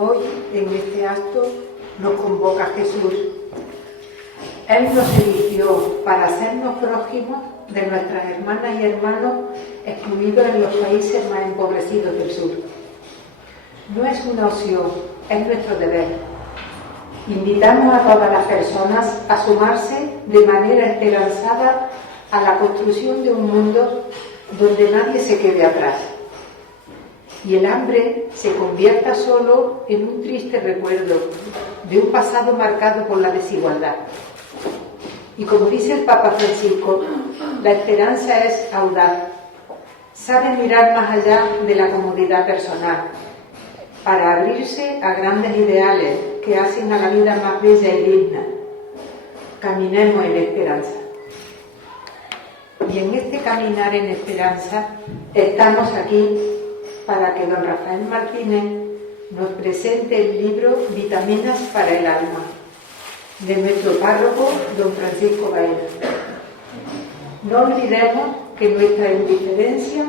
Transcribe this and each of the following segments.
Hoy, en este acto, nos convoca Jesús. Él nos eligió para hacernos prójimos de nuestras hermanas y hermanos excluidos en los países más empobrecidos del sur. No es una opción, es nuestro deber. Invitamos a todas las personas a sumarse de manera esperanzada a la construcción de un mundo donde nadie se quede atrás y el hambre se convierta solo en un triste recuerdo de un pasado marcado por la desigualdad. Y como dice el Papa Francisco, la esperanza es audaz, sabe mirar más allá de la comodidad personal, para abrirse a grandes ideales que hacen a la vida más bella y digna. Caminemos en esperanza. Y en este caminar en esperanza estamos aquí para que don Rafael Martínez nos presente el libro Vitaminas para el alma, de nuestro párroco don Francisco Baena. No olvidemos que nuestra indiferencia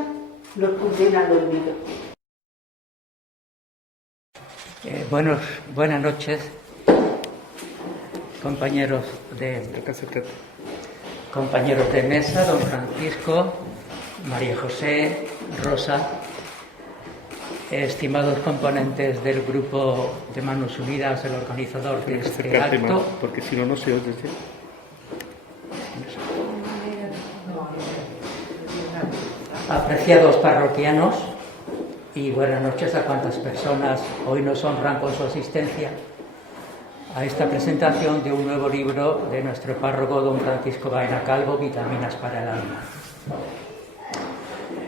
nos condena al olvido. Buenas noches, compañeros de mesa, don Francisco, María José, Rosa, estimados componentes del grupo de Manos Unidas, el organizador de este acto, porque si no, no se oye. apreciados parroquianos, y buenas noches a cuantas personas hoy nos honran con su asistencia a esta presentación de un nuevo libro de nuestro párroco don Francisco Baena Calvo, Vitaminas para el alma.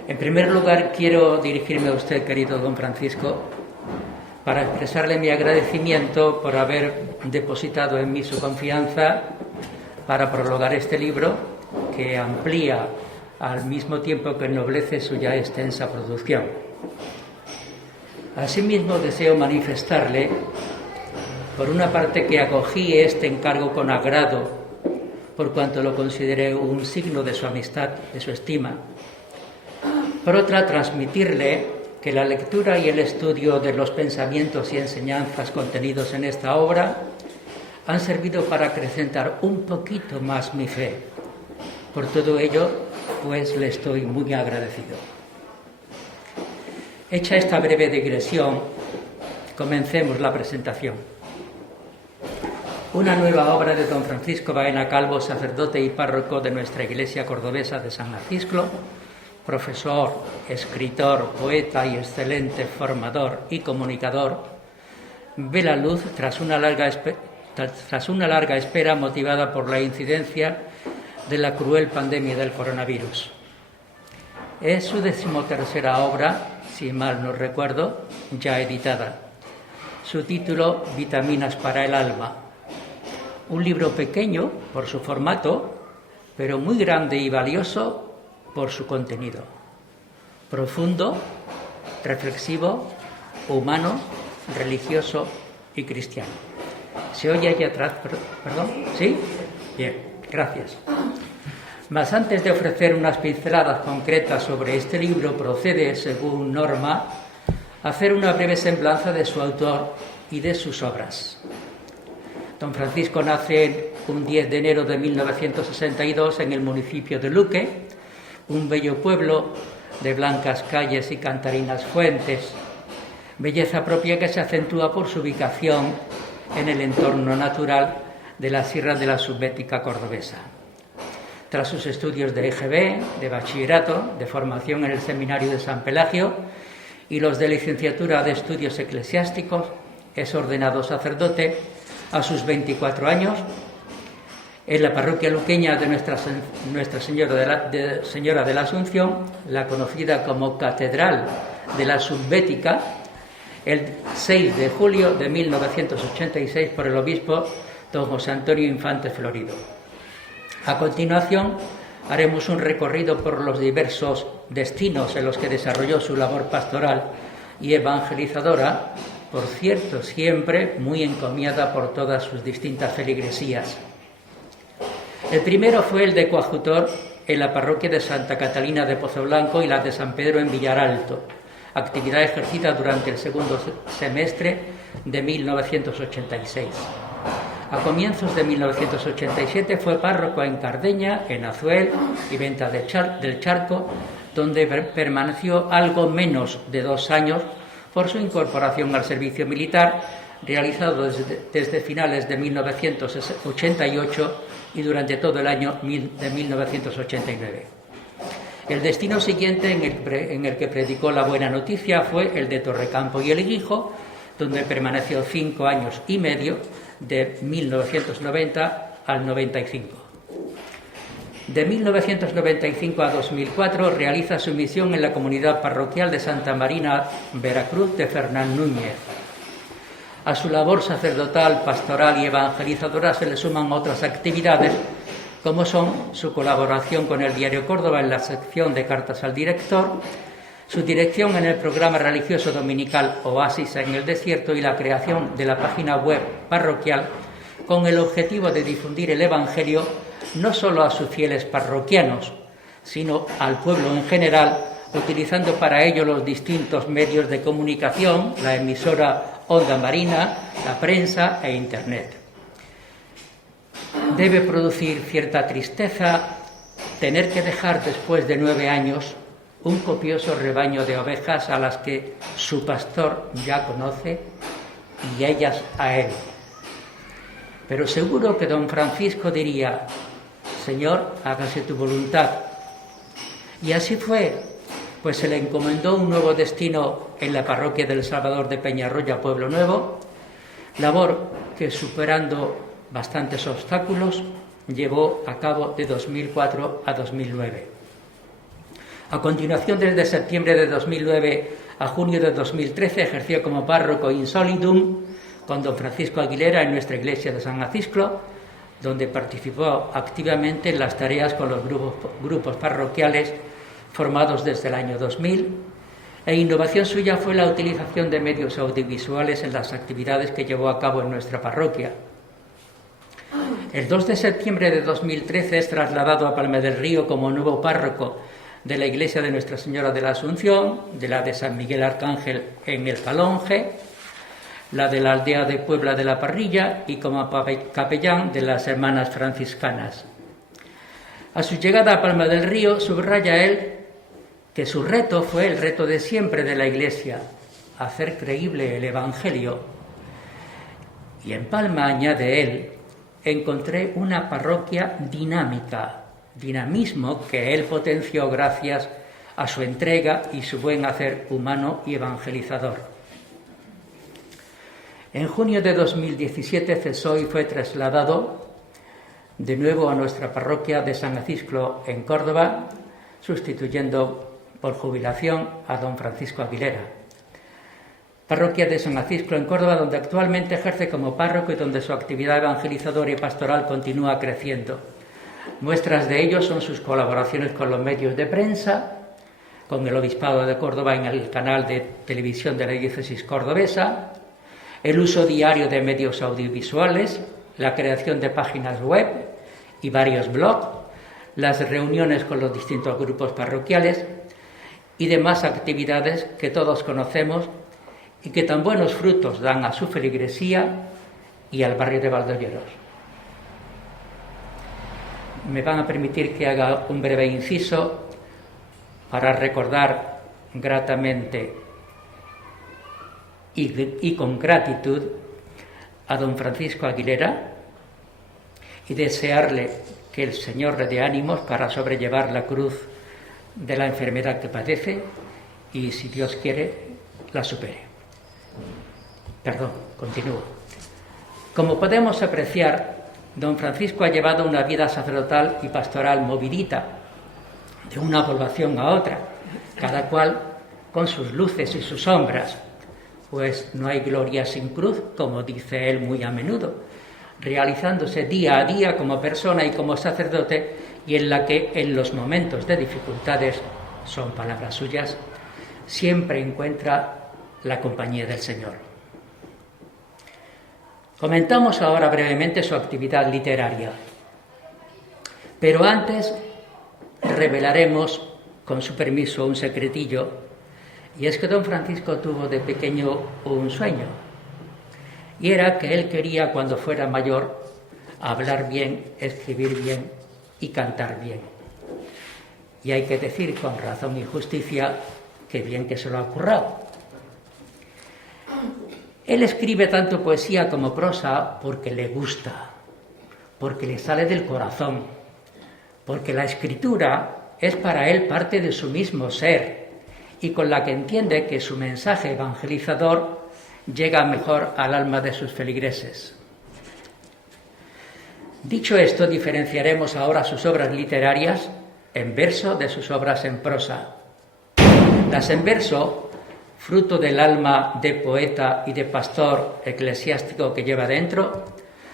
En primer lugar, quiero dirigirme a usted, querido don Francisco, para expresarle mi agradecimiento por haber depositado en mí su confianza para prologar este libro que amplía al mismo tiempo que ennoblece su ya extensa producción. Asimismo, deseo manifestarle, por una parte, que acogí este encargo con agrado, por cuanto lo consideré un signo de su amistad, de su estima. Por otra, transmitirle que la lectura y el estudio de los pensamientos y enseñanzas contenidos en esta obra han servido para acrecentar un poquito más mi fe. Por todo ello, pues le estoy muy agradecido. Hecha esta breve digresión, comencemos la presentación. Una nueva obra de don Francisco Baena Calvo, sacerdote y párroco de nuestra iglesia cordobesa de San Acisclo, profesor, escritor, poeta y excelente formador y comunicador, ve la luz tras una larga espera motivada por la incidencia de la cruel pandemia del coronavirus. Es su 13ª obra, si mal no recuerdo, ya editada. Su título, Vitaminas para el alma. Un libro pequeño por su formato, pero muy grande y valioso por su contenido. Profundo, reflexivo, humano, religioso y cristiano. ¿Se oye allá atrás? ¿Perdón? ¿Sí? Bien, gracias. Mas antes de ofrecer unas pinceladas concretas sobre este libro, procede, según norma, hacer una breve semblanza de su autor y de sus obras. Don Francisco nace un 10 de enero de 1962 en el municipio de Luque, un bello pueblo de blancas calles y cantarinas fuentes, belleza propia que se acentúa por su ubicación en el entorno natural de la Sierra de la Subbética cordobesa. Tras sus estudios de EGB, de bachillerato, de formación en el Seminario de San Pelagio y los de licenciatura de estudios eclesiásticos, es ordenado sacerdote a sus 24 años en la parroquia luqueña de Nuestra Señora de la Asunción, la conocida como Catedral de la Subbética, el 6 de julio de 1986 por el obispo don José Antonio Infante Florido. A continuación, haremos un recorrido por los diversos destinos en los que desarrolló su labor pastoral y evangelizadora, por cierto, siempre muy encomiada por todas sus distintas feligresías. El primero fue el de coadjutor en la parroquia de Santa Catalina de Pozoblanco y la de San Pedro en Villaralto, actividad ejercida durante el segundo semestre de 1986. A comienzos de 1987 fue párroco en Cardeña, en Azuel y Venta del Charco, donde permaneció algo menos de 2 años por su incorporación al servicio militar, realizado desde finales de 1988 y durante todo el año de 1989. El destino siguiente en el que predicó la buena noticia fue el de Torrecampo y El Guijo, donde permaneció 5 años y medio, de 1990 al 95. De 1995 a 2004 realiza su misión en la comunidad parroquial de Santa Marina, Veracruz, de Fernán Núñez. A su labor sacerdotal, pastoral y evangelizadora se le suman otras actividades, como son su colaboración con el Diario Córdoba en la sección de cartas al director, su dirección en el programa religioso dominical Oasis en el Desierto y la creación de la página web parroquial con el objetivo de difundir el Evangelio no solo a sus fieles parroquianos, sino al pueblo en general, utilizando para ello los distintos medios de comunicación, la emisora Onda Marina, la prensa e Internet. Debe producir cierta tristeza tener que dejar después de 9 años un copioso rebaño de ovejas a las que su pastor ya conoce y ellas a él. Pero seguro que don Francisco diría: Señor, hágase tu voluntad. Y así fue, pues se le encomendó un nuevo destino en la parroquia del Salvador de Peñarroya, Pueblo Nuevo, labor que, superando bastantes obstáculos, llevó a cabo de 2004 a 2009. A continuación, desde septiembre de 2009 a junio de 2013, ejerció como párroco in solidum con don Francisco Aguilera en nuestra iglesia de San Acisclo, donde participó activamente en las tareas con los grupos parroquiales formados desde el año 2000, e innovación suya fue la utilización de medios audiovisuales en las actividades que llevó a cabo en nuestra parroquia. El 2 de septiembre de 2013 es trasladado a Palma del Río como nuevo párroco de la iglesia de Nuestra Señora de la Asunción, de la de San Miguel Arcángel en el Calonge, la de la aldea de Puebla de la Parrilla y como capellán de las Hermanas Franciscanas. A su llegada a Palma del Río subraya él que su reto fue el reto de siempre de la Iglesia, hacer creíble el Evangelio. Y en Palma, añade él, encontré una parroquia dinámica, dinamismo que él potenció gracias a su entrega y su buen hacer humano y evangelizador. En junio de 2017 cesó y fue trasladado de nuevo a nuestra parroquia de San Acisclo en Córdoba, sustituyendo por jubilación a don Francisco Aguilera. Parroquia de San Acisclo en Córdoba, donde actualmente ejerce como párroco y donde su actividad evangelizadora y pastoral continúa creciendo. Muestras de ello son sus colaboraciones con los medios de prensa, con el Obispado de Córdoba en el canal de televisión de la diócesis cordobesa, el uso diario de medios audiovisuales, la creación de páginas web y varios blogs, las reuniones con los distintos grupos parroquiales y demás actividades que todos conocemos y que tan buenos frutos dan a su feligresía y al barrio de Valdoyeros. Me van a permitir que haga un breve inciso para recordar gratamente y con gratitud a don Francisco Aguilera y desearle que el Señor le dé ánimos para sobrellevar la cruz de la enfermedad que padece y, si Dios quiere, la supere. Perdón, continúo. Como podemos apreciar, don Francisco ha llevado una vida sacerdotal y pastoral movidita, de una población a otra, cada cual con sus luces y sus sombras, pues no hay gloria sin cruz, como dice él muy a menudo, realizándose día a día como persona y como sacerdote, y en la que en los momentos de dificultades, son palabras suyas, siempre encuentra la compañía del Señor. Comentamos ahora brevemente su actividad literaria, pero antes revelaremos, con su permiso, un secretillo, y es que don Francisco tuvo de pequeño un sueño. y era que él quería, cuando fuera mayor, hablar bien, escribir bien y cantar bien. Y hay que decir con razón y justicia que bien que se lo ha currado. Él escribe tanto poesía como prosa porque le gusta, porque le sale del corazón, porque la escritura es para él parte de su mismo ser y con la que entiende que su mensaje evangelizador llega mejor al alma de sus feligreses. Dicho esto, diferenciaremos ahora sus obras literarias en verso de sus obras en prosa. Las en verso, fruto del alma de poeta y de pastor eclesiástico que lleva dentro,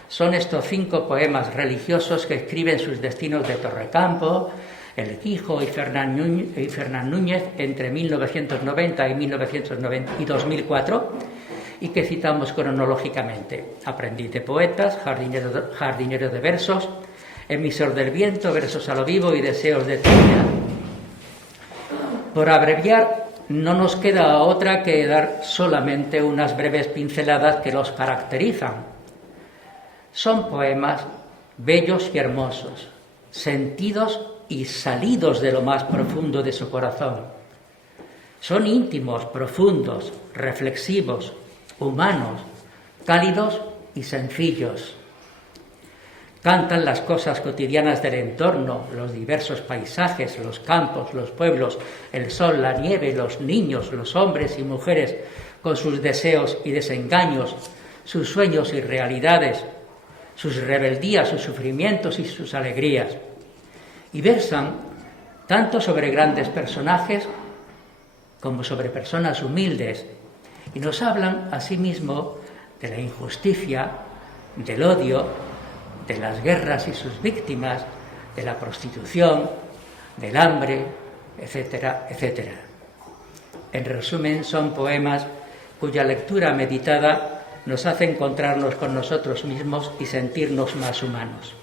son estos 5 poemas religiosos que escriben sus destinos de Torrecampo, El Quijo y Fernán Núñez entre 1990 y 2004 y que citamos cronológicamente: Aprendiz de poetas, Jardinero de versos, Emisor del viento, Versos a lo vivo y Deseos de eternidad. Por abreviar, no nos queda otra que dar solamente unas breves pinceladas que los caracterizan. Son poemas bellos y hermosos, sentidos y salidos de lo más profundo de su corazón. Son íntimos, profundos, reflexivos, humanos, cálidos y sencillos. Cantan las cosas cotidianas del entorno, los diversos paisajes, los campos, los pueblos, el sol, la nieve, los niños, los hombres y mujeres, con sus deseos y desengaños, sus sueños y realidades, sus rebeldías, sus sufrimientos y sus alegrías. Y versan tanto sobre grandes personajes como sobre personas humildes, y nos hablan asimismo de la injusticia, del odio, de las guerras y sus víctimas, de la prostitución, del hambre, etcétera, etcétera. En resumen, son poemas cuya lectura meditada nos hace encontrarnos con nosotros mismos y sentirnos más humanos.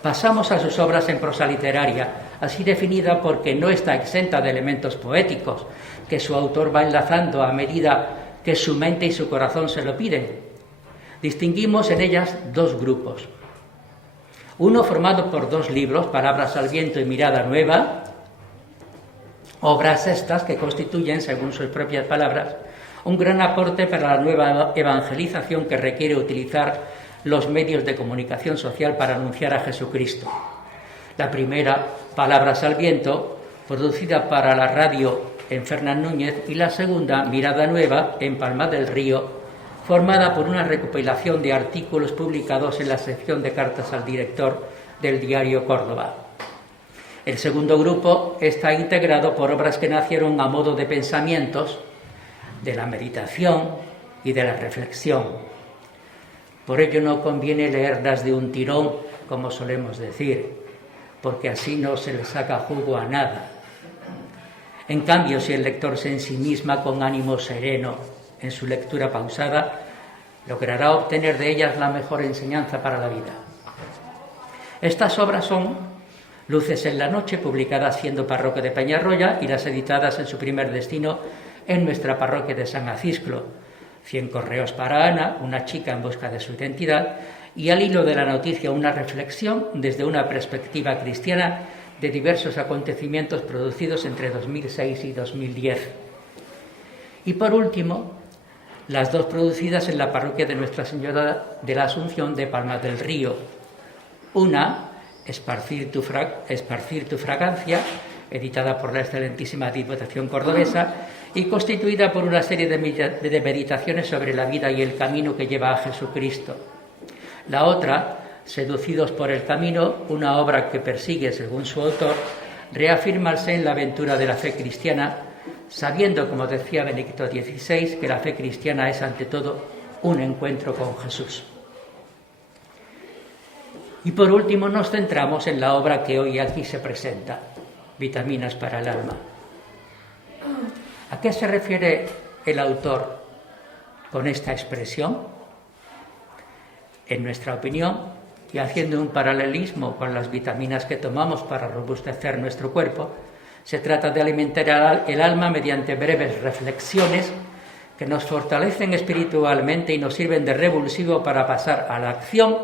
Pasamos a sus obras en prosa literaria, así definida porque no está exenta de elementos poéticos, que su autor va enlazando a medida que su mente y su corazón se lo piden. Distinguimos en ellas 2 grupos. Uno formado por 2 libros, Palabras al viento y Mirada nueva, obras estas que constituyen, según sus propias palabras, un gran aporte para la nueva evangelización que requiere utilizar los medios de comunicación social para anunciar a Jesucristo. La primera, Palabras al viento, producida para la radio en Fernán Núñez, y la segunda, Mirada nueva, en Palma del Río, formada por una recopilación de artículos publicados en la sección de cartas al director del diario Córdoba. El segundo grupo está integrado por obras que nacieron a modo de pensamientos, de la meditación y de la reflexión. Por ello no conviene leerlas de un tirón, como solemos decir, porque así no se le saca jugo a nada. En cambio, si el lector se ensimisma con ánimo sereno en su lectura pausada, logrará obtener de ellas la mejor enseñanza para la vida. Estas obras son Luces en la noche, publicadas siendo parroquia de Peñarroya, y las editadas en su primer destino en nuestra parroquia de San Acisclo, 100 correos para Ana, una chica en busca de su identidad, y al hilo de la noticia una reflexión desde una perspectiva cristiana de diversos acontecimientos producidos entre 2006 y 2010. Y por último, las 2 producidas en la parroquia de Nuestra Señora de la Asunción de Palma del Río. Una, Esparcir tu fragancia, editada por la excelentísima Diputación Cordobesa y constituida por una serie de meditaciones sobre la vida y el camino que lleva a Jesucristo. La otra, Seducidos por el camino, una obra que persigue, según su autor, reafirmarse en la aventura de la fe cristiana, sabiendo, como decía Benedicto XVI, que la fe cristiana es ante todo un encuentro con Jesús. Y por último nos centramos en la obra que hoy aquí se presenta, Vitaminas para el alma. ¿A qué se refiere el autor con esta expresión? En nuestra opinión, y haciendo un paralelismo con las vitaminas que tomamos para robustecer nuestro cuerpo, se trata de alimentar el alma mediante breves reflexiones que nos fortalecen espiritualmente y nos sirven de revulsivo para pasar a la acción,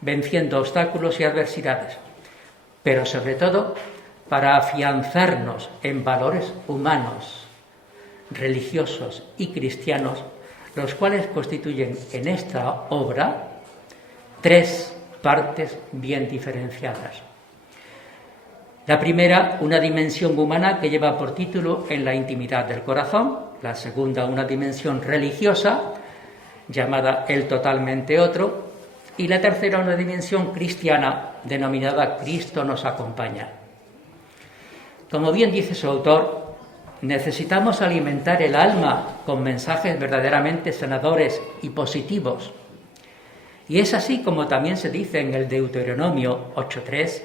venciendo obstáculos y adversidades, pero sobre todo para afianzarnos en valores humanos, religiosos y cristianos, los cuales constituyen en esta obra 3 partes bien diferenciadas. La primera, una dimensión humana que lleva por título En la intimidad del corazón. La segunda, una dimensión religiosa llamada El totalmente otro. Y la tercera, una dimensión cristiana denominada Cristo nos acompaña. Como bien dice su autor, necesitamos alimentar el alma con mensajes verdaderamente sanadores y positivos. Y es así como también se dice en el Deuteronomio 8:3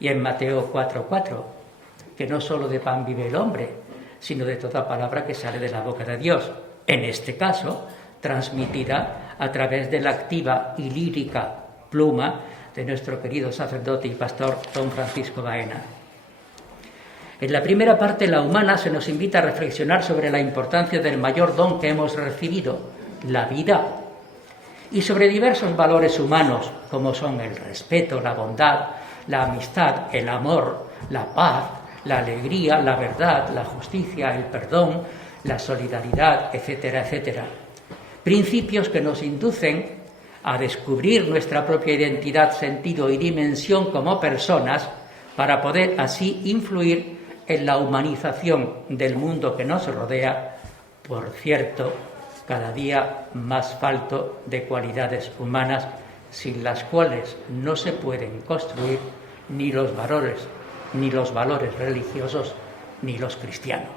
y en Mateo 4:4, que no solo de pan vive el hombre, sino de toda palabra que sale de la boca de Dios, en este caso transmitida a través de la activa y lírica pluma de nuestro querido sacerdote y pastor don Francisco Baena. En la primera parte, la humana, se nos invita a reflexionar sobre la importancia del mayor don que hemos recibido, la vida, y sobre diversos valores humanos, como son el respeto, la bondad, la amistad, el amor, la paz, la alegría, la verdad, la justicia, el perdón, la solidaridad, etcétera, etcétera. Principios que nos inducen a descubrir nuestra propia identidad, sentido y dimensión como personas para poder así influir en la humanización del mundo que nos rodea, por cierto, cada día más falto de cualidades humanas, sin las cuales no se pueden construir ni los valores religiosos, ni los cristianos.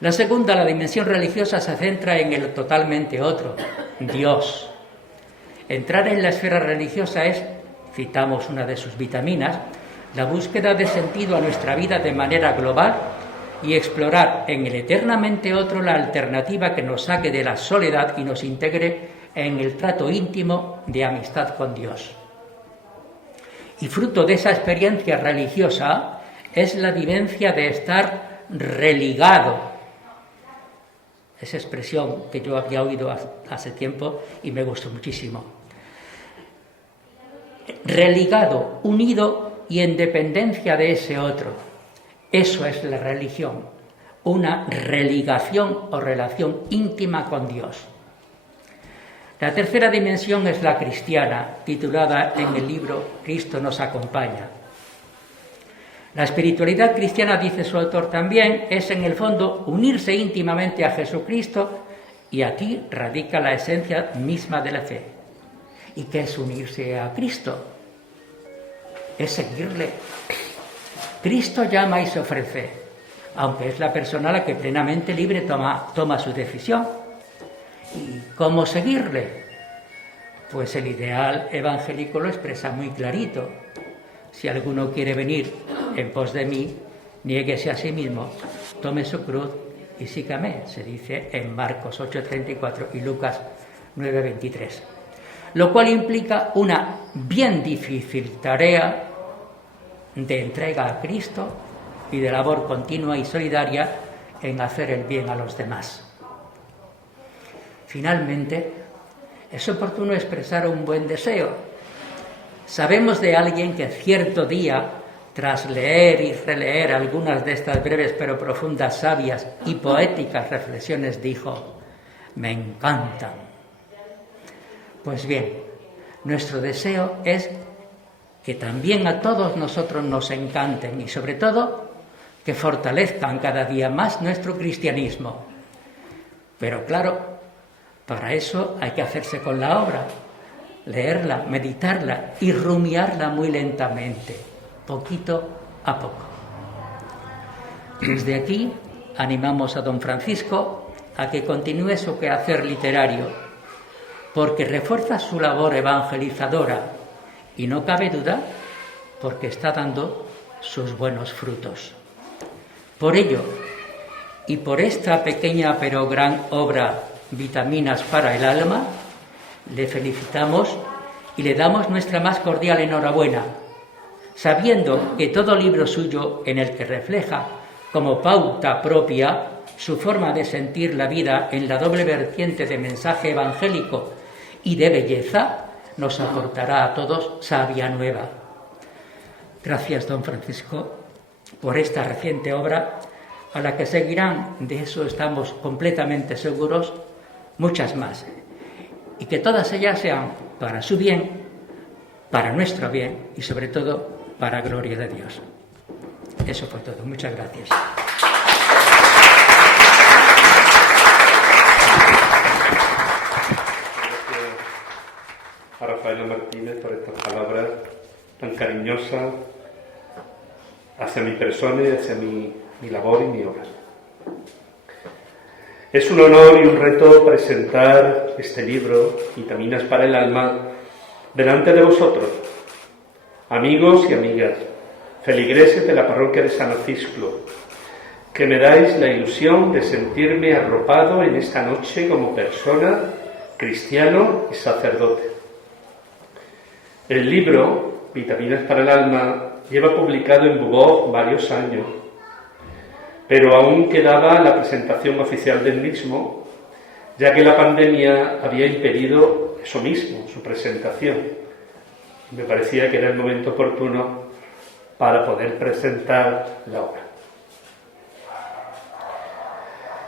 La segunda, la dimensión religiosa, se centra en el totalmente otro, Dios. Entrar en la esfera religiosa es, citamos una de sus vitaminas, la búsqueda de sentido a nuestra vida de manera global y explorar en el eternamente otro la alternativa que nos saque de la soledad y nos integre en el trato íntimo de amistad con Dios. Y fruto de esa experiencia religiosa es la vivencia de estar religado. Esa expresión que yo había oído hace tiempo y me gustó muchísimo. Religado, unido y en dependencia de ese otro. Eso es la religión, una religación o relación íntima con Dios. La tercera dimensión es la cristiana, titulada en el libro Cristo nos acompaña. La espiritualidad cristiana, dice su autor también, es en el fondo unirse íntimamente a Jesucristo, y aquí radica la esencia misma de la fe. ¿Y qué es unirse a Cristo? Es seguirle. Cristo llama y se ofrece, aunque es la persona la que plenamente libre toma su decisión. ¿Y cómo seguirle? Pues el ideal evangélico lo expresa muy clarito. Si alguno quiere venir en pos de mí, niéguese a sí mismo, tome su cruz y sígame, se dice en Marcos 8:34 y Lucas 9:23. Lo cual implica una bien difícil tarea de entrega a Cristo y de labor continua y solidaria en hacer el bien a los demás. Finalmente, es oportuno expresar un buen deseo. Sabemos de alguien que cierto día, tras leer y releer algunas de estas breves pero profundas, sabias y poéticas reflexiones, dijo: «Me encantan». Pues bien, nuestro deseo es que también a todos nosotros nos encanten y, sobre todo, que fortalezcan cada día más nuestro cristianismo. Pero claro, para eso hay que hacerse con la obra, leerla, meditarla y rumiarla muy lentamente, poquito a poco. Desde aquí animamos a don Francisco a que continúe su quehacer literario, porque refuerza su labor evangelizadora y no cabe duda porque está dando sus buenos frutos. Por ello, y por esta pequeña pero gran obra, Vitaminas para el alma, le felicitamos y le damos nuestra más cordial enhorabuena, sabiendo que todo libro suyo en el que refleja como pauta propia su forma de sentir la vida en la doble vertiente de mensaje evangélico y de belleza, nos aportará a todos savia nueva. Gracias, don Francisco, por esta reciente obra, a la que seguirán, de eso estamos completamente seguros, muchas más. Y que todas ellas sean para su bien, para nuestro bien y sobre todo para gloria de Dios. Eso fue todo. Muchas gracias. A Rafaela Martínez por estas palabras tan cariñosas hacia mi persona y hacia mi labor y mi obra. Es un honor y un reto presentar este libro, Vitaminas para el Alma, delante de vosotros, amigos y amigas, feligreses de la parroquia de San Acisclo, que me dais la ilusión de sentirme arropado en esta noche como persona, cristiano y sacerdote. El libro, Vitaminas para el Alma, lleva publicado en Bubov varios años, pero aún quedaba la presentación oficial del mismo, ya que la pandemia había impedido eso mismo, su presentación. Me parecía que era el momento oportuno para poder presentar la obra.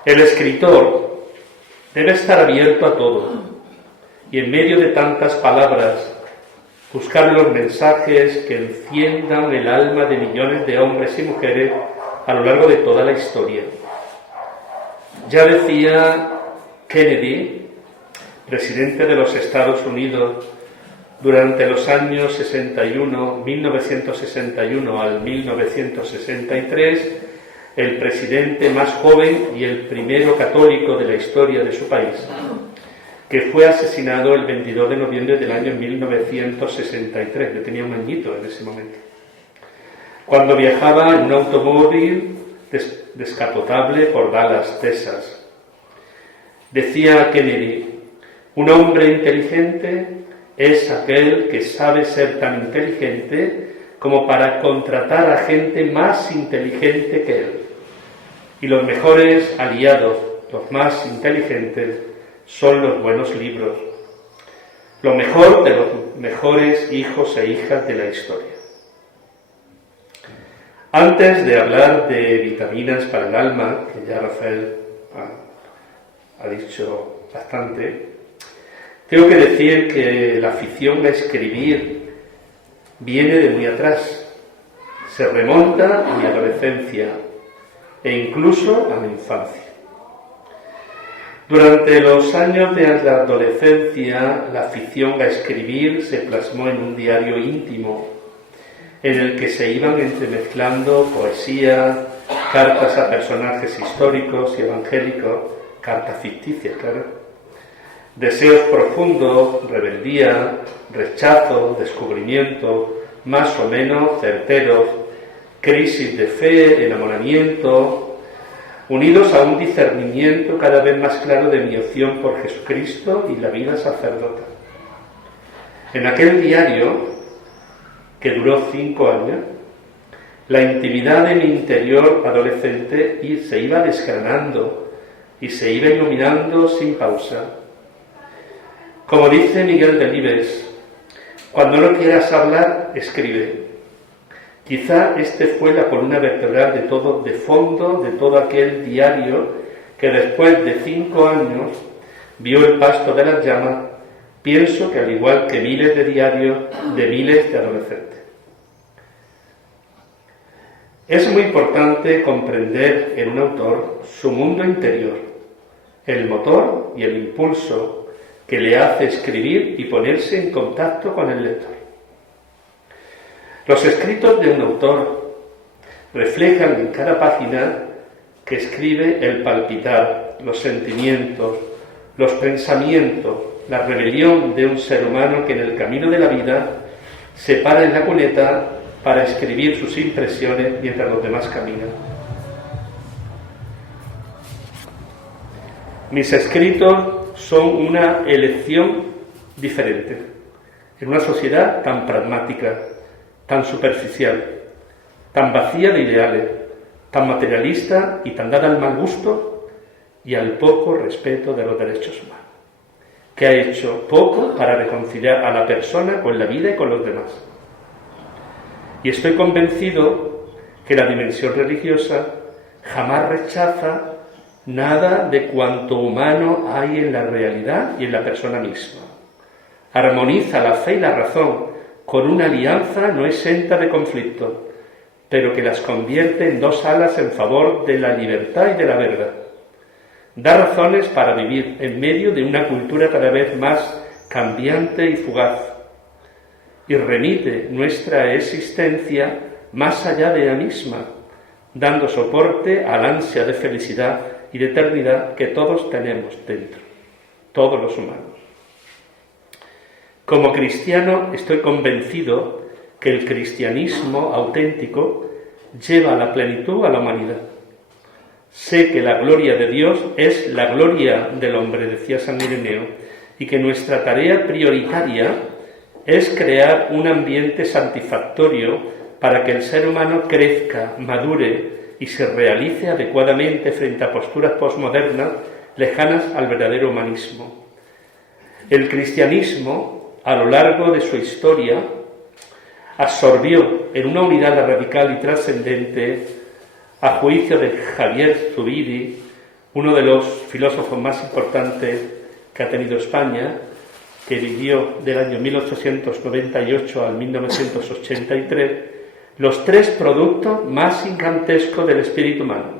El escritor debe estar abierto a todo y en medio de tantas palabras buscar los mensajes que enciendan el alma de millones de hombres y mujeres a lo largo de toda la historia. Ya decía Kennedy, presidente de los Estados Unidos, durante los años 1961 al 1963, el presidente más joven y el primero católico de la historia de su país, que fue asesinado el 22 de noviembre del año 1963. Yo tenía un añito en ese momento. Cuando viajaba en un automóvil descapotable por Dallas, Texas. Decía Kennedy, un hombre inteligente es aquel que sabe ser tan inteligente como para contratar a gente más inteligente que él. Y los mejores aliados, los más inteligentes, son los buenos libros, lo mejor de los mejores hijos e hijas de la historia. Antes de hablar de vitaminas para el alma, que ya Rafael ha dicho bastante, tengo que decir que la afición a escribir viene de muy atrás, se remonta a mi adolescencia e incluso a mi infancia. Durante los años de la adolescencia, la afición a escribir se plasmó en un diario íntimo, en el que se iban entremezclando poesía, cartas a personajes históricos y evangélicos, cartas ficticias, claro, deseos profundos, rebeldía, rechazo, descubrimiento, más o menos certeros, crisis de fe, enamoramiento, unidos a un discernimiento cada vez más claro de mi opción por Jesucristo y la vida sacerdota. En aquel diario, que duró 5 años, la intimidad de mi interior adolescente se iba desgranando y se iba iluminando sin pausa. Como dice Miguel Delibes, cuando no quieras hablar, escribe. Quizá este fue la columna vertebral de fondo de todo aquel diario que después de 5 años vio el pasto de las llamas. Pienso que al igual que miles de diarios de miles de adolescentes. Es muy importante comprender en un autor su mundo interior, el motor y el impulso que le hace escribir y ponerse en contacto con el lector. Los escritos de un autor reflejan en cada página que escribe el palpitar, los sentimientos, los pensamientos, la rebelión de un ser humano que en el camino de la vida se para en la cuneta para escribir sus impresiones mientras los demás caminan. Mis escritos son una elección diferente en una sociedad tan pragmática, tan superficial, tan vacía de ideales, tan materialista y tan dada al mal gusto. y al poco respeto de los derechos humanos, que ha hecho poco para reconciliar a la persona con la vida y con los demás. Y estoy convencido que la dimensión religiosa jamás rechaza nada de cuanto humano hay en la realidad y en la persona misma. Armoniza la fe y la razón con una alianza no exenta de conflicto, pero que las convierte en dos alas en favor de la libertad y de la verdad. Da razones para vivir en medio de una cultura cada vez más cambiante y fugaz, y remite nuestra existencia más allá de ella misma, dando soporte al ansia de felicidad y de eternidad que todos tenemos dentro, todos los humanos. Como cristiano estoy convencido que el cristianismo auténtico lleva a la plenitud a la humanidad. Sé que la gloria de Dios es la gloria del hombre, decía San Ireneo, y que nuestra tarea prioritaria es crear un ambiente satisfactorio para que el ser humano crezca, madure y se realice adecuadamente frente a posturas posmodernas lejanas al verdadero humanismo. El cristianismo, a lo largo de su historia, absorbió en una unidad radical y trascendente, a juicio de Javier Zubiri, uno de los filósofos más importantes que ha tenido España, que vivió del año 1898 al 1983, los tres productos más gigantescos del espíritu humano: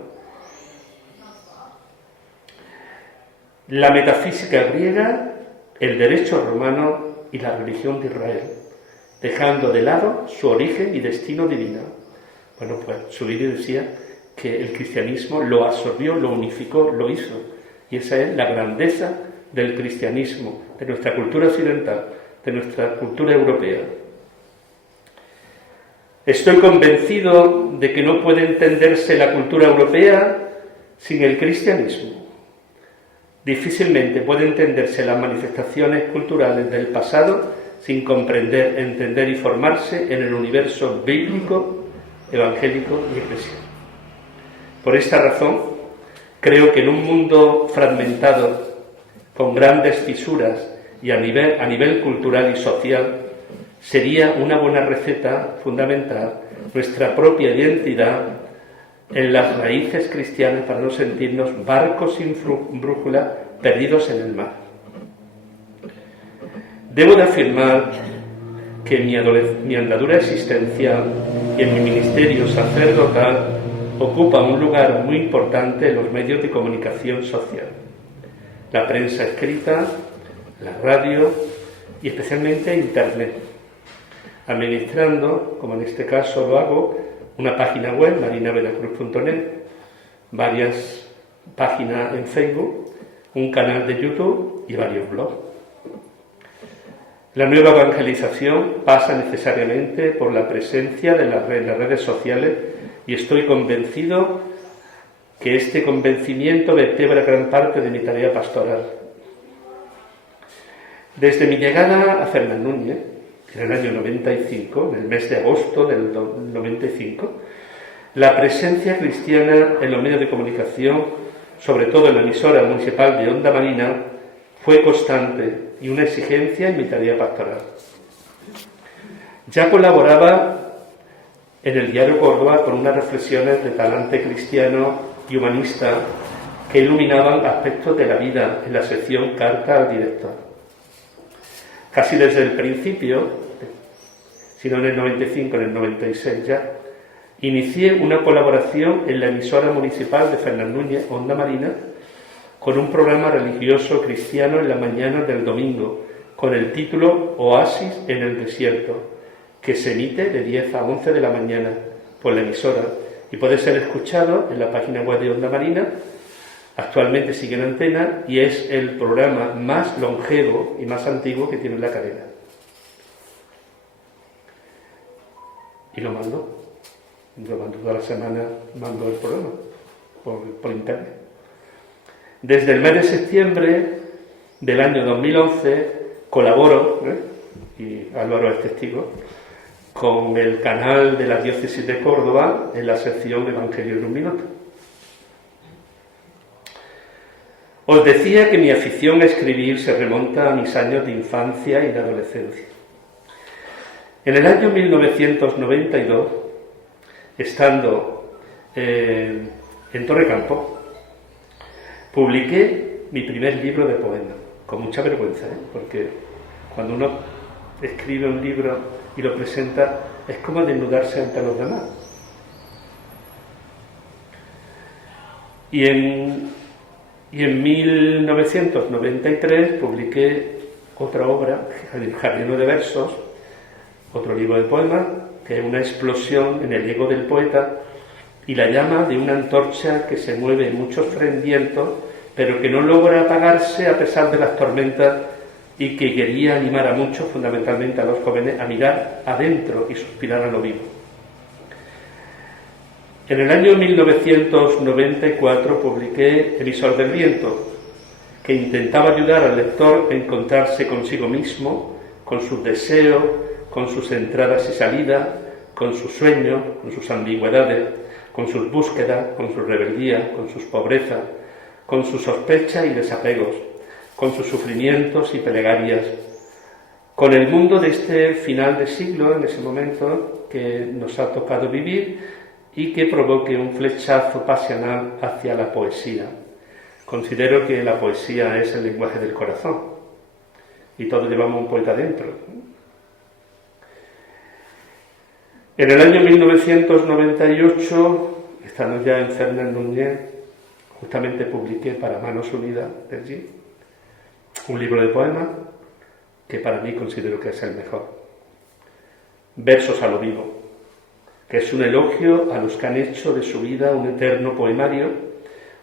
la metafísica griega, el derecho romano y la religión de Israel, dejando de lado su origen y destino divino. Bueno, pues Zubiri decía que el cristianismo lo absorbió, lo unificó, lo hizo, y esa es la grandeza del cristianismo, de nuestra cultura occidental, de nuestra cultura europea. Estoy convencido de que no puede entenderse la cultura europea sin el cristianismo. Difícilmente puede entenderse las manifestaciones culturales del pasado sin comprender, entender y formarse en el universo bíblico, evangélico y eclesial. Por esta razón, creo que en un mundo fragmentado, con grandes fisuras y a nivel cultural y social, sería una buena receta fundamental nuestra propia identidad en las raíces cristianas para no sentirnos barcos sin brújula perdidos en el mar. Debo de afirmar que en mi andadura existencial y en mi ministerio sacerdotal ocupa un lugar muy importante en los medios de comunicación social, la prensa escrita, la radio y especialmente Internet, administrando, como en este caso lo hago, una página web, marinaveracruz.net, varias páginas en Facebook, un canal de YouTube y varios blogs. La nueva evangelización pasa necesariamente por la presencia de las redes sociales y estoy convencido que este convencimiento vertebra gran parte de mi tarea pastoral. Desde mi llegada a Fernandúñez, en el año 95, en el mes de agosto del 95, la presencia cristiana en los medios de comunicación, sobre todo en la emisora municipal de Onda Marina, fue constante y una exigencia en mi tarea pastoral. Ya colaboraba en el diario Córdoba con unas reflexiones de talante cristiano y humanista que iluminaban aspectos de la vida en la sección Carta al Director. Casi desde el principio, si no en el 95, en el 96 ya, inicié una colaboración en la emisora municipal de Fernandúñez, Onda Marina, con un programa religioso cristiano en la mañana del domingo, con el título Oasis en el desierto, que se emite de 10 a 11 de la mañana por la emisora y puede ser escuchado en la página web de Onda Marina. Actualmente sigue en antena y es el programa más longevo y más antiguo que tiene la cadena. Y lo mando toda la semana, mando el programa por internet. Desde el mes de septiembre del año 2011 colaboro, y Álvaro es testigo, con el canal de la Diócesis de Córdoba en la sección Evangelio en un Minuto. Os decía que mi afición a escribir se remonta a mis años de infancia y de adolescencia. En el año 1992, estando en Torrecampo, publiqué mi primer libro de poemas, con mucha vergüenza, porque cuando uno escribe un libro y lo presenta, es como desnudarse ante los demás. Y en 1993 publiqué otra obra, El jardín de versos, otro libro de poemas, que es una explosión en el ego del poeta y la llama de una antorcha que se mueve en muchos vientos, pero que no logra apagarse a pesar de las tormentas, y que quería animar a muchos, fundamentalmente a los jóvenes, a mirar adentro y suspirar a lo vivo. En el año 1994 publiqué El visor del viento, que intentaba ayudar al lector a encontrarse consigo mismo, con sus deseos, con sus entradas y salidas, con sus sueños, con sus ambigüedades, con sus búsquedas, con su rebeldía, con sus pobrezas, con sus sospechas y desapegos, con sus sufrimientos y plegarias, con el mundo de este final de siglo, en ese momento que nos ha tocado vivir, y que provoque un flechazo pasional hacia la poesía. Considero que la poesía es el lenguaje del corazón, y todos llevamos un poeta dentro. En el año 1998, estando ya en Fernández Núñez, justamente publiqué para Manos Unidas del GI un libro de poemas que para mí considero que es el mejor. Versos a lo vivo, que es un elogio a los que han hecho de su vida un eterno poemario,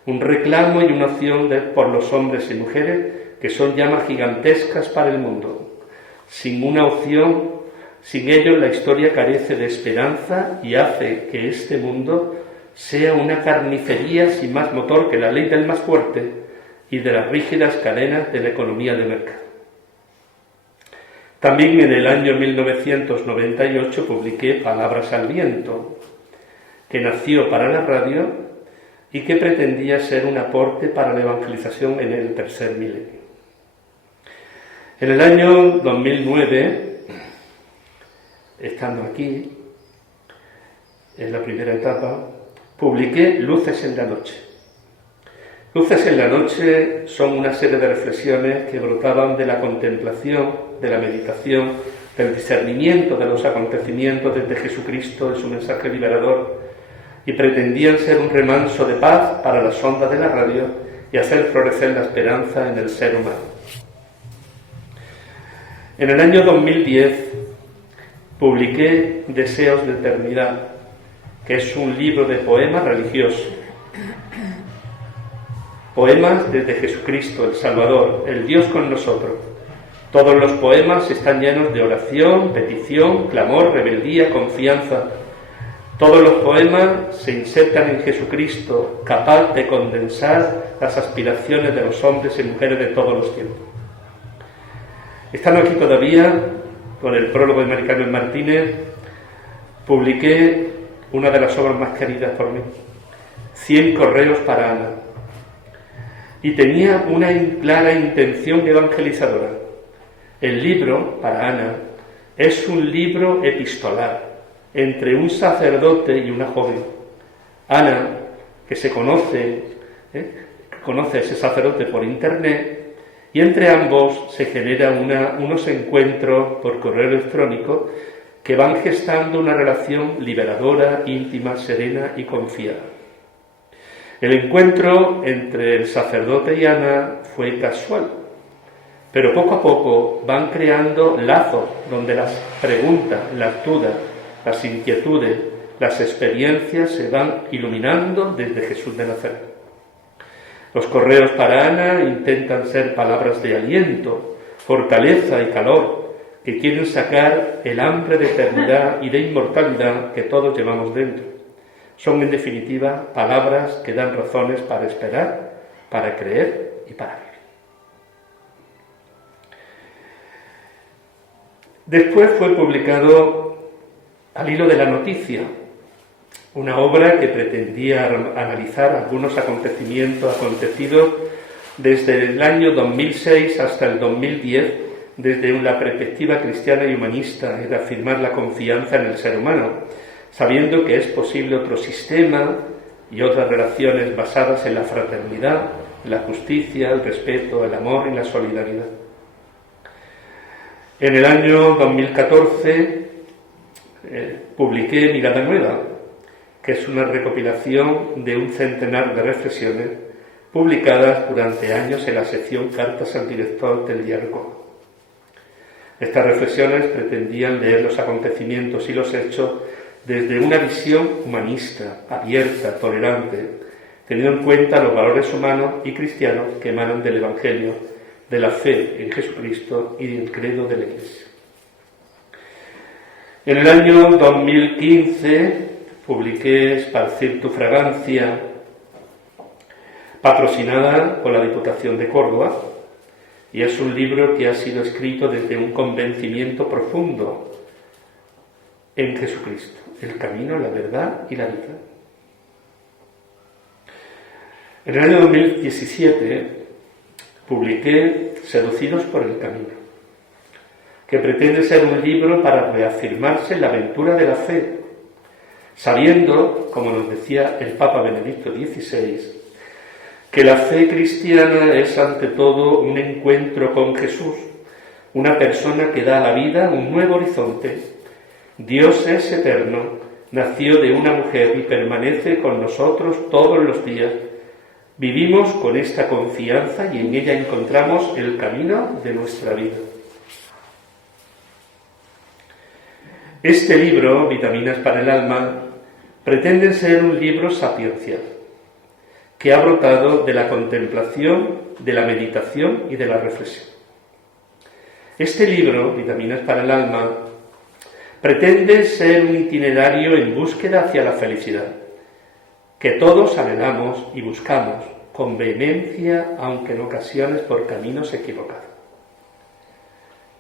un reclamo y una opción por los hombres y mujeres que son llamas gigantescas para el mundo. Sin una opción, sin ellos la historia carece de esperanza y hace que este mundo sea una carnicería sin más motor que la ley del más fuerte y de las rígidas cadenas de la economía de mercado. También en el año 1998 publiqué Palabras al viento, que nació para la radio y que pretendía ser un aporte para la evangelización en el tercer milenio. En el año 2009, estando aquí, en la primera etapa, publiqué Luces en la noche. Luces en la noche son una serie de reflexiones que brotaban de la contemplación, de la meditación, del discernimiento de los acontecimientos desde Jesucristo, de su mensaje liberador, y pretendían ser un remanso de paz para las ondas de la radio y hacer florecer la esperanza en el ser humano. En el año 2010 publiqué Deseos de eternidad, que es un libro de poemas religiosos. Poemas desde Jesucristo, el Salvador, el Dios con nosotros. Todos los poemas están llenos de oración, petición, clamor, rebeldía, confianza. Todos los poemas se insertan en Jesucristo, capaz de condensar las aspiraciones de los hombres y mujeres de todos los tiempos. Estando aquí todavía, con el prólogo de Mari Carmen Martínez, publiqué una de las obras más queridas por mí, 100 correos para Ana. Y tenía una clara intención evangelizadora. El libro, para Ana, es un libro epistolar entre un sacerdote y una joven. Ana, que se conoce a ese sacerdote por internet, y entre ambos se generan unos encuentros por correo electrónico que van gestando una relación liberadora, íntima, serena y confiada. El encuentro entre el sacerdote y Ana fue casual, pero poco a poco van creando lazos donde las preguntas, las dudas, las inquietudes, las experiencias se van iluminando desde Jesús de Nazaret. Los correos para Ana intentan ser palabras de aliento, fortaleza y calor, que quieren sacar el hambre de eternidad y de inmortalidad que todos llevamos dentro. Son, en definitiva, palabras que dan razones para esperar, para creer y para vivir. Después fue publicado Al hilo de la noticia, una obra que pretendía analizar algunos acontecimientos acontecidos desde el año 2006 hasta el 2010, desde una perspectiva cristiana y humanista, de afirmar la confianza en el ser humano, sabiendo que es posible otro sistema y otras relaciones basadas en la fraternidad, en la justicia, el respeto, el amor y la solidaridad. En el año 2014 publiqué Mirada Nueva, que es una recopilación de un centenar de reflexiones publicadas durante años en la sección Cartas al Director del Diario Córdoba. Estas reflexiones pretendían leer los acontecimientos y los hechos desde una visión humanista, abierta, tolerante, teniendo en cuenta los valores humanos y cristianos que emanan del Evangelio, de la fe en Jesucristo y del credo de la Iglesia. En el año 2015 publiqué Esparcir tu fragancia, patrocinada por la Diputación de Córdoba, y es un libro que ha sido escrito desde un convencimiento profundo en Jesucristo, el camino, la verdad y la vida. En el año 2017 publiqué Seducidos por el camino, que pretende ser un libro para reafirmarse en la aventura de la fe, sabiendo, como nos decía el Papa Benedicto XVI, que la fe cristiana es ante todo un encuentro con Jesús, una persona que da a la vida un nuevo horizonte. Dios es eterno, nació de una mujer y permanece con nosotros todos los días. Vivimos con esta confianza y en ella encontramos el camino de nuestra vida. Este libro, Vitaminas para el Alma, pretende ser un libro sapiencial, que ha brotado de la contemplación, de la meditación y de la reflexión. Este libro, Vitaminas para el Alma, pretende ser un itinerario en búsqueda hacia la felicidad, que todos anhelamos y buscamos con vehemencia, aunque en ocasiones por caminos equivocados.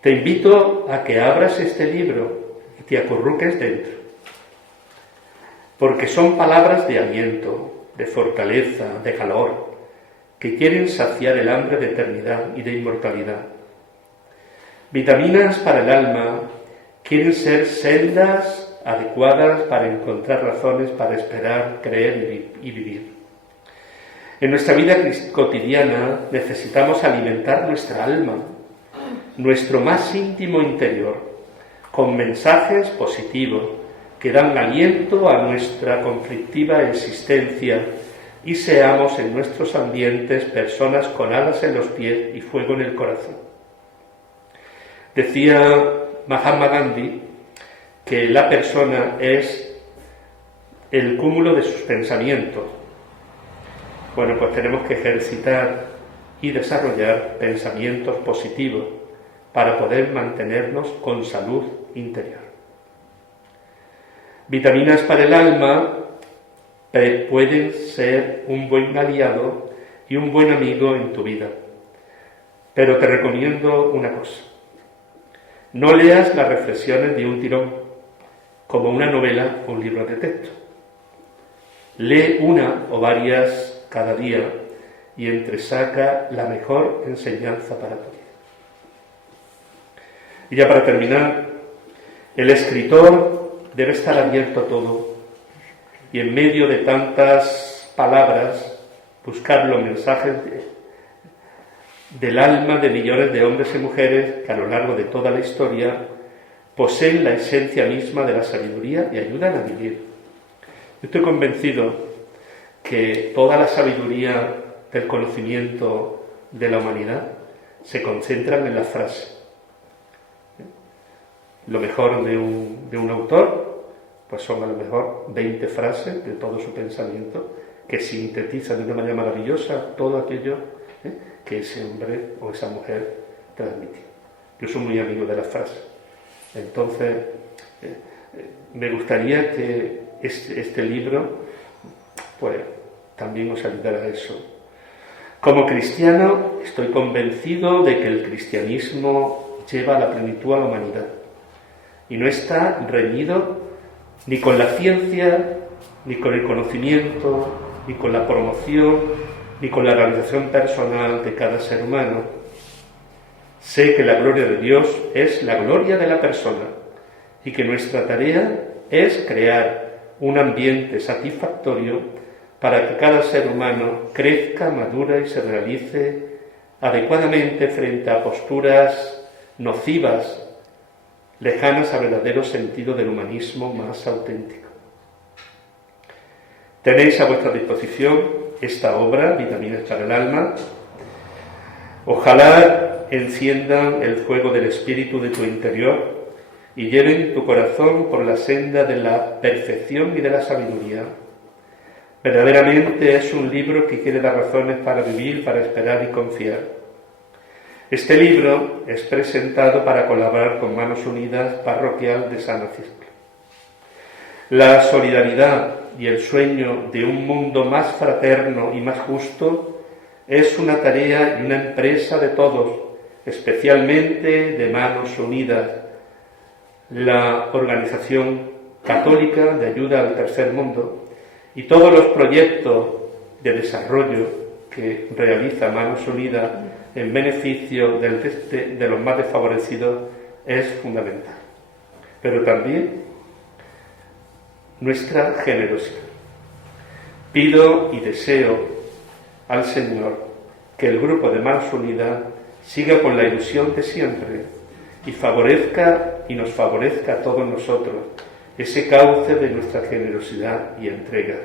Te invito a que abras este libro y te acurruques dentro, porque son palabras de aliento, de fortaleza, de calor, que quieren saciar el hambre de eternidad y de inmortalidad. Vitaminas para el alma quieren ser sendas adecuadas para encontrar razones para esperar, creer y vivir. En nuestra vida cotidiana necesitamos alimentar nuestra alma, nuestro más íntimo interior, con mensajes positivos que dan aliento a nuestra conflictiva existencia y seamos en nuestros ambientes personas con alas en los pies y fuego en el corazón. Decía Mahatma Gandhi que la persona es el cúmulo de sus pensamientos. Bueno, pues tenemos que ejercitar y desarrollar pensamientos positivos para poder mantenernos con salud interior. Vitaminas para el alma pueden ser un buen aliado y un buen amigo en tu vida. Pero te recomiendo una cosa. No leas las reflexiones de un tirón, como una novela o un libro de texto. Lee una o varias cada día y entresaca la mejor enseñanza para tu vida. Y ya para terminar, el escritor debe estar abierto a todo y en medio de tantas palabras buscar los mensajes del alma de millones de hombres y mujeres que a lo largo de toda la historia poseen la esencia misma de la sabiduría y ayudan a vivir. Yo estoy convencido que toda la sabiduría del conocimiento de la humanidad se concentran en la frase. Lo mejor de un autor pues son a lo mejor 20 frases de todo su pensamiento que sintetizan de una manera maravillosa todo aquello que ese hombre o esa mujer transmitió. Yo soy muy amigo de las frases. Entonces, me gustaría que este libro pues también os ayudara a eso. Como cristiano, estoy convencido de que el cristianismo lleva a la plenitud a la humanidad y no está reñido ni con la ciencia, ni con el conocimiento, ni con la promoción, ni con la realización personal de cada ser humano. Sé que la gloria de Dios es la gloria de la persona y que nuestra tarea es crear un ambiente satisfactorio para que cada ser humano crezca, madure y se realice adecuadamente frente a posturas nocivas, lejanas al verdadero sentido del humanismo más auténtico. Tenéis a vuestra disposición esta obra, Vitaminas para el Alma. Ojalá enciendan el fuego del espíritu de tu interior y lleven tu corazón por la senda de la perfección y de la sabiduría. Verdaderamente es un libro que quiere dar razones para vivir, para esperar y confiar. Este libro es presentado para colaborar con Manos Unidas Parroquial de San Francisco. La solidaridad y el sueño de un mundo más fraterno y más justo es una tarea y una empresa de todos, especialmente de Manos Unidas, la organización católica de ayuda al tercer mundo, y todos los proyectos de desarrollo que realiza Manos Unidas en beneficio de los más desfavorecidos es fundamental. Pero también nuestra generosidad. Pido y deseo al Señor que el grupo de Manos Unidas siga con la ilusión de siempre y favorezca y nos favorezca a todos nosotros ese cauce de nuestra generosidad y entrega.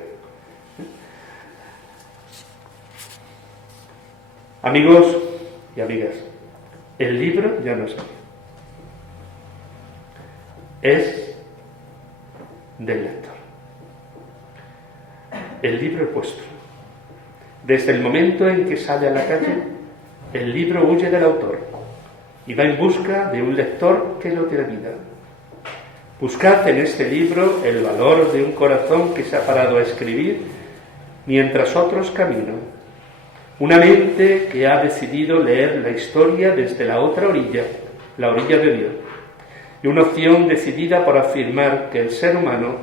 Amigos y amigas, el libro ya no es mío, es del lector. El libro es vuestro. Desde el momento en que sale a la calle, el libro huye del autor y va en busca de un lector que lo dé vida. Buscad en este libro el valor de un corazón que se ha parado a escribir mientras otros caminan. Una mente que ha decidido leer la historia desde la otra orilla, la orilla de Dios. Y una opción decidida por afirmar que el ser humano,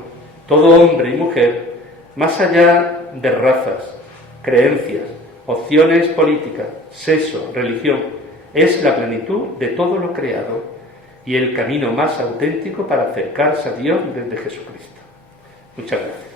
todo hombre y mujer, más allá de razas, creencias, opciones políticas, sexo, religión, es la plenitud de todo lo creado y el camino más auténtico para acercarse a Dios desde Jesucristo. Muchas gracias.